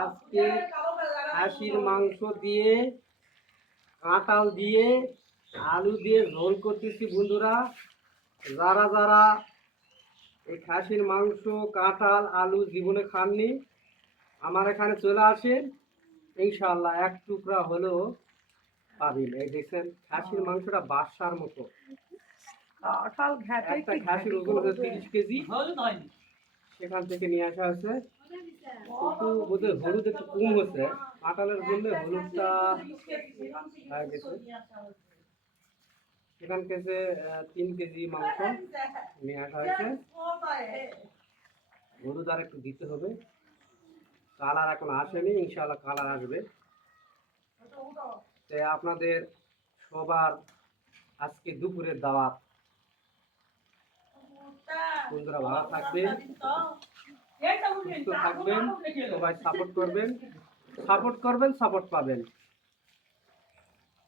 আজকে খাসির মাংস দিয়ে কাঁঠাল দিয়ে আলু দিয়ে ঝোল করতেছি বন্ধুরা। যারা যারা এই খাসির মাংস কাঁঠাল আলু জীবনে খাননি আমার এখানে চলে আসেন, ইনশাআল্লাহ এক টুকরা হলেও পাবেন। এই দেখছেন খাসির মাংসটা বাসার মতো। একটা খাসির ওজন হচ্ছে 30 কেজি, সেখান থেকে নিয়ে আসা হয়েছে। কিন্তু বোধহয় হলুদ একটু কম হচ্ছে, কাঁঠালের জন্য হলুদটা হয়ে গেছে। সেখান থেকে 3 কেজি মাংস নিয়ে আসা হয়েছে। হলুদ আর একটু দিতে হবে, কালার এখন আসেনি, ইনশাআল্লাহ কালার আসবে। তাই আপনাদের সবার আজকে দুপুরের দাওয়াত। বন্ধুরা ভালো থাকবেন, সুস্থ থাকবেন, সবাই সাপোর্ট করবেন, সাপোর্ট পাবেন।